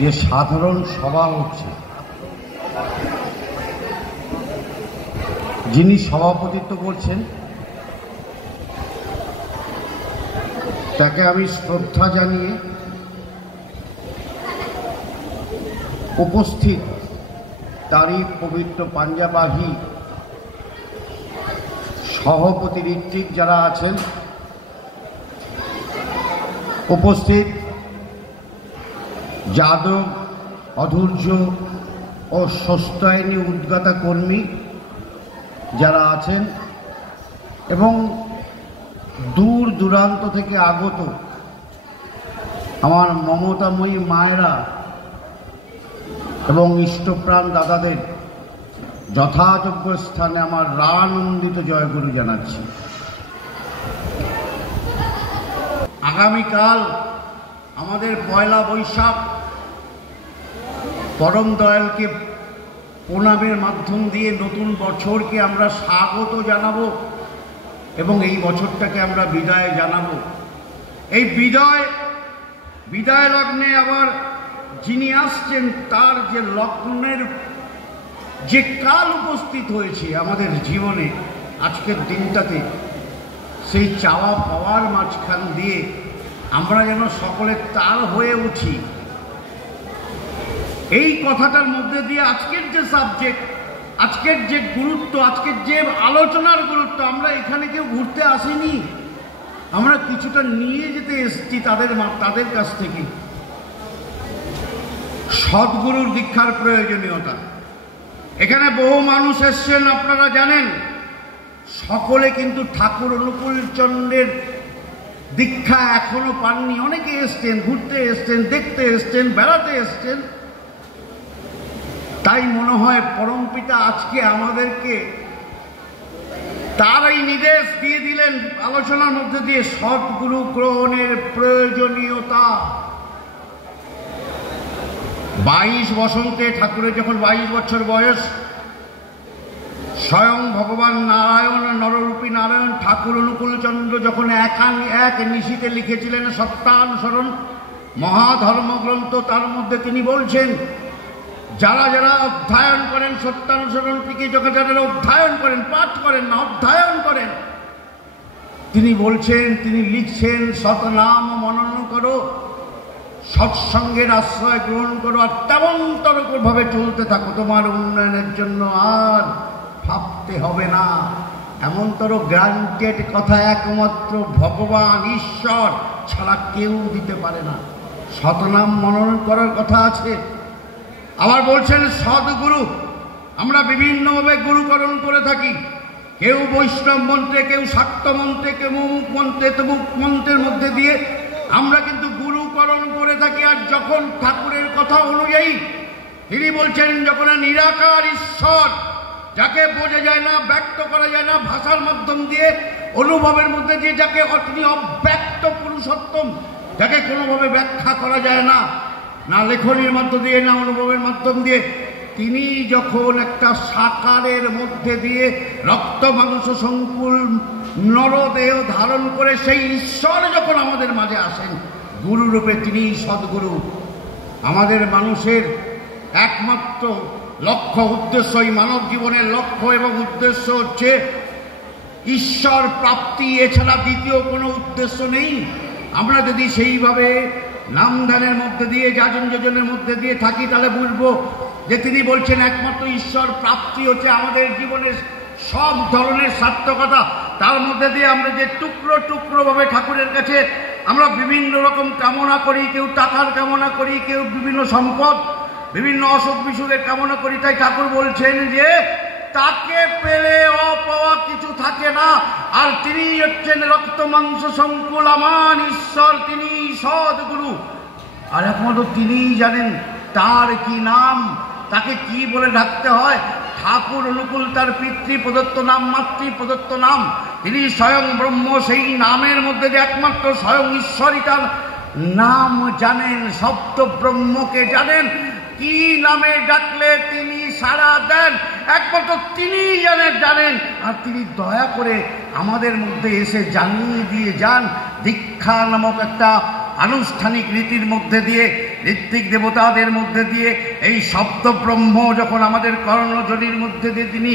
যে সাধারণ সভা হচ্ছে, যিনি সভাপতিত্ব করছেন তাকে আমি শ্রদ্ধা জানিয়ে উপস্থিত তারই পবিত্র পাঞ্জাবাহী সভাপতি ঋত্বিক যারা আছেন, উপস্থিত যাদব, অধৈর্য ও স্বস্তায়নী উদ্গাতা কর্মী যারা আছেন এবং দূর দূরান্ত থেকে আগত আমার মমতাময়ী মায়েরা এবং ইষ্টপ্রাণ দাদাদের যথাযোগ্য স্থানে আমার রানন্দিত জয়গুরু জানাচ্ছি। আগামীকাল আমাদের পয়লা বৈশাখ, পরম দয়ালকে প্রণামের মাধ্যম দিয়ে নতুন বছরকে আমরা স্বাগত জানাবো এবং এই বছরটাকে আমরা বিদায় জানাবো। এই বিদায় লগ্নে আবার যিনি আসছেন তার যে লগ্নের যে কাল উপস্থিত হয়েছে আমাদের জীবনে আজকের দিনটাতে, সেই চাওয়া পাওয়ার মাঝখান দিয়ে আমরা যেন সকলে তার হয়ে উঠি, এই কথাটার মধ্যে দিয়ে আজকের যে সাবজেক্ট, আজকের যে গুরুত্ব, আজকের যে আলোচনার গুরুত্ব, আমরা এখানে কেউ ঘুরতে আসিনি, আমরা কিছুটা নিয়ে যেতে এসেছি তাদের কাছ থেকে। সদ্গুরুর দীক্ষার প্রয়োজনীয়তা। এখানে বহু মানুষ এসছেন, আপনারা জানেন, সকলে কিন্তু ঠাকুর অনুকূল চন্দ্রের দীক্ষা এখনো পাননি। অনেকে এসছেন, ঘুরতে এসছেন, দেখতে এসছেন, বেড়াতে এসছেন। তাই মনে হয় পরমপিতা আজকে আমাদেরকে তার এই নির্দেশ দিয়ে দিলেন আলোচনার মধ্যে দিয়ে, সদ্গুরু গ্রহণের প্রয়োজনীয়তা। 22 বসন্তে ঠাকুরের যখন 22 বছর বয়স, স্বয়ং ভগবান নারায়ণ, নররূপী নারায়ণ ঠাকুর অনুকূল চন্দ্র যখন এক নিশিতে লিখেছিলেন সত্যানুসরণ মহাধর্মগ্রন্থ, তার মধ্যে তিনি বলছেন যারা যারা অধ্যয়ন করেন সত্যানুসরণটিকে, যখন যারা অধ্যয়ন করেন, পাঠ করেন না, অধ্যয়ন করেন, তিনি বলছেন, তিনি লিখছেন, সতনাম মনন করো, সৎসঙ্গের আশ্রয় গ্রহণ করো, আর তেমনতর ভাবে চলতে থাকো, তোমার উন্নয়নের জন্য আর ভাবতে হবে না। এমনতর গ্রান্টেড কথা একমাত্র ভগবান ঈশ্বর ছাড়া কেউ দিতে পারে না। সতনাম মনন করার কথা আছে। আবার বলছেন সদ্গুরু, আমরা বিভিন্নভাবে গুরুকরণ করে থাকি, কেউ বৈষ্ণব মন্ত্রে, কেউ শাক্ত মন্ত্রে, কেউ মুমুক মন্ত্রে, তমুক মন্ত্রের মধ্যে দিয়ে আমরা কিন্তু গুরুকরণ করে থাকি। আর যখন ঠাকুরের কথা অনুযায়ী তিনি বলছেন, যখন নিরাকার ঈশ্বর, যাকে বোঝা যায় না, ব্যক্ত করা যায় না, ভাষার মাধ্যম দিয়ে, অনুভবের মধ্যে দিয়ে, যাকে তিনি অব্যক্ত পুরুষোত্তম, যাকে কোনোভাবে ব্যাখ্যা করা যায় না, না লেখনীর মধ্য দিয়ে, না অনুভবের মাধ্যম দিয়ে, তিনি যখন একটা সাকারের মধ্যে দিয়ে রক্ত মাংস সংকুল নরদেহ ধারণ করে সেই ঈশ্বর যখন আমাদের মাঝে আসেন গুরুরূপে, তিনি সদ্গুরু। আমাদের মানুষের একমাত্র লক্ষ্য, উদ্দেশ্য, এই মানব জীবনের লক্ষ্য এবং উদ্দেশ্য হচ্ছে ঈশ্বর প্রাপ্তি, এছাড়া দ্বিতীয় কোনো উদ্দেশ্য নেই। আমরা যদি সেইভাবে নামধানের মধ্যে দিয়ে, যাজন যোজনের মধ্যে দিয়ে থাকি, তাহলে বুঝবো যে তিনি বলছেন একমাত্র ঈশ্বর প্রাপ্তি হচ্ছে আমাদের জীবনের সব ধরনের সার্থকতা। তার মধ্যে দিয়ে আমরা যে টুকরো টুকরো ভাবে ঠাকুরের কাছে আমরা বিভিন্ন রকম কামনা করি, কেউ টাকার কামনা করি, কেউ বিভিন্ন সম্পদ, বিভিন্ন অসুখ বিসুখের কামনা করি। তাই ঠাকুর বলছেন যে তাকে পেলে অপাওয়া কিছু থাকে না, আর তিনি হচ্ছেন রক্ত মাংস সংকুল আমার ঈশ্বর, তিনি সদ্গুরু। আর একমাত্র তিনিই জানেন তার কি নাম, তাকে কি বলে ডাকতে হয়। ঠাকুর অনুকূল তার পিতৃ প্রদত্ত নাম, মাতৃ প্রদত্ত নাম, তিনি স্বয়ং ব্রহ্ম, সেই নামের মধ্যে যে একমাত্র স্বয়ং ঈশ্বরই তার নাম জানেন, শব্দ ব্রহ্মকে জানেন। কি নামে ডাকলে তিনি সাড়া দেন, একমাত্র তিনি জানেন। আর তিনি দয়া করে আমাদের মধ্যে এসে জানিয়ে দিয়ে যান। দীক্ষা নামক একটা আনুষ্ঠানিক রীতির মধ্যে দিয়ে ঋত্বিক দেবতাদের মধ্যে দিয়ে এই শব্দ ব্রহ্ম যখন আমাদের কর্ণজনির মধ্যে দিয়ে তিনি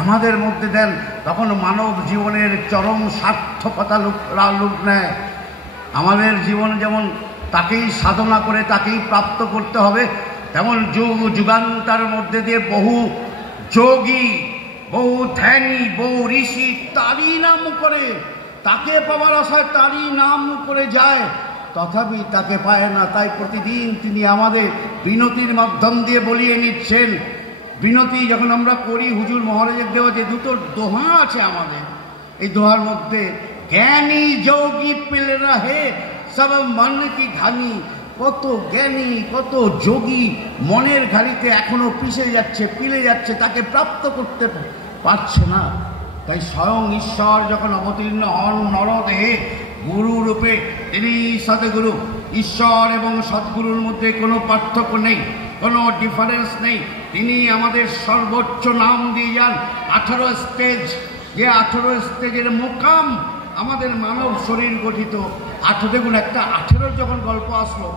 আমাদের মধ্যে দেন, তখন মানব জীবনের চরম সার্থকতা রূপ নেয়। আমাদের জীবন যেমন তাকেই সাধনা করে তাকেই প্রাপ্ত করতে হবে, তেমন যুগ যুগান্তর মধ্যে দিয়ে বহু যোগী, বহু ধ্যানী, বহু ঋষি তারই নাম করে, তাকে পাওয়ার আশায় তারই নাম করে যায়, তথাপি তাকে পায় না। তাই প্রতিদিন তিনি আমাদের বিনতির মাধ্যম দিয়ে বলিয়ে নিচ্ছেন। বিনতি যখন আমরা করি, হুজুর মহারাজের দেওয়া যে দুটো দোহা আছে আমাদের, এই দোহার মধ্যে জ্ঞানী যোগী পিল রহে সব মন কি ঘানি, কত জ্ঞানী কত যোগী মনের ঘাড়িতে এখনো পিলে যাচ্ছে, তাকে প্রাপ্ত করতে পারছে না। তাই স্বয়ং ঈশ্বর যখন অবতীর্ণ হন নরদেহে গুরু রূপে, তিনি সদ্গুরু। ঈশ্বর এবং সদ্গুরুর মধ্যে কোনো পার্থক্য নেই, কোনো ডিফারেন্স নেই। তিনি আমাদের সর্বোচ্চ নাম দিয়ে যান। 18 স্টেজ, যে 18 স্টেজের মোকাম আমাদের মানব শরীর গঠিত। দেখুন, একটা 18 যখন গল্প আসলো,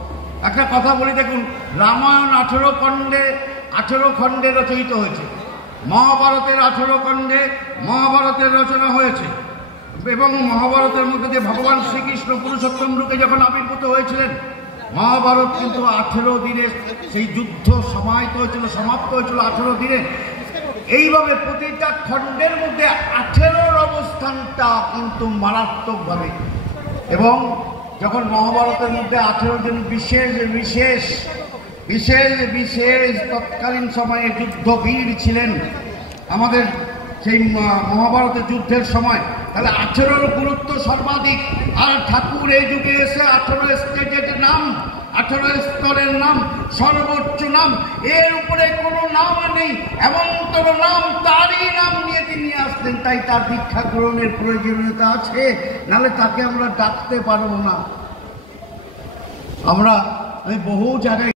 একটা কথা বলি দেখুন, রামায়ণ 18 খণ্ডে রচিত হয়েছে, মহাভারতের 18 খণ্ডে মহাভারতের রচনা হয়েছে, এবং মহাভারতের মধ্যে দিয়ে ভগবান শ্রীকৃষ্ণ পুরুষোত্তম রূপে যখন আবির্ভূত হয়েছিলেন, মহাভারত কিন্তু 18 দিনে সেই যুদ্ধ সমাপ্ত হয়েছিল 18 দিনে। এইভাবে প্রতিটা খণ্ডের মধ্যে 18 অবস্থানটা কিন্তু মারাত্মকভাবে। এবং যখন মহাভারতের মধ্যে 18 জন বিশেষ তৎকালীন সময়ে যুদ্ধবীর ছিলেন আমাদের সেই মহাভারতের যুদ্ধের সময়, তাহলে 18 গুরুত্ব সর্বাধিক। আর ঠাকুর এই যুগে এসে 18 স্টেজের নাম, 18 স্তরের নাম, সর্বোচ্চ নাম, এর উপরে কোনো নাম নেই, এমনতর নাম তারই নাম নিয়ে তিনি আসলেন। তাই তার দীক্ষা গ্রহণের প্রয়োজনীয়তা আছে, নাহলে তাকে আমরা ডাকতে পারবো না। আমি বহু জায়গায়